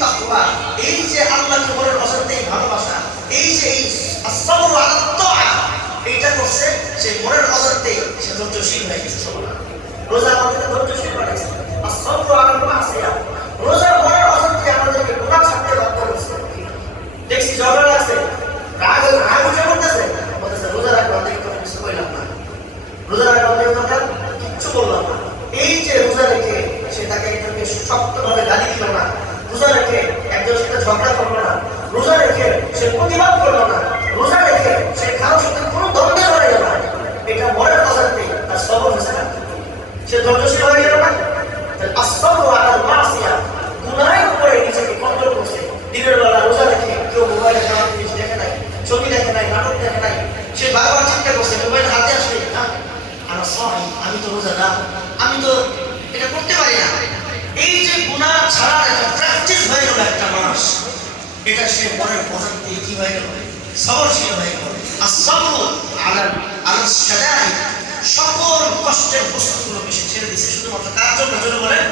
তাকওয়া, এই যে আল্লাহকে মনের অজান্তেই ভালোবাসা, এই যে এই আস-সাবরু আলা তাআ, এইটা করছে সে মনের অজান্তেই সে ধৈর্যশীল হয়ে গেছে। রোজা আমাদেরকে ধৈর্যশীল বানাইছে। আস-সাবরু আলা মাসিয়া, রোজা মনের অজান্তেই আমাদেরকে গুনাহ ছাড়তে বাধ্য করছে। দেখছি ঝগড়া লাগছে, রাগ উঠে পড়তেছে, বলতেছে রোজা রাখবো, দেখতে কিছু কইলাম না, রোজা রাখবো কিচ্ছু বললাম না। এই যে রোজা রেখে সে তাকে শক্তভাবে গালি দিল না, রোজা রেখে একজন সাথে ঝগড়া করলো না, রোজা রেখে সে প্রতিবাদ করলো না, রোজা রেখে সে কারোর সাথে কোনো দ্বন্দ্বে জড়াইল না, এটা মনের অজান্তে তার সবর হয়েছে না, সে ধৈর্যশীল হয়ে গেল না। আস-সাবরু আলাল মাসিয়া, গুনাহের উপরে নিজেকে কন্ট্রোল করছে। দিনের বেলা রোজা রেখে কেউ মোবাইলে খারাপ জিনিস দেখে নাই, ছবি দেখে নাই, নাটক দেখে নাই, সে বারবার চিন্তা করছে মোবাইল হাতে আসলে না আমি তো রোজা না, আমি তো এটা করতে পারি না। এই যে গুনাহ ছাড়ার একটা প্র্যাকটিস হয়ে গেল একটা মাস, এটা সে মনের অজান্তে কি হয়ে গেল, সবরশীল হয়ে গেল। আস-সাবরু আলা শাদাইদ, সকল কষ্টের বস্তুগুলোকে সে ছেড়ে দিচ্ছে শুধুমাত্র কার জন্য বলেন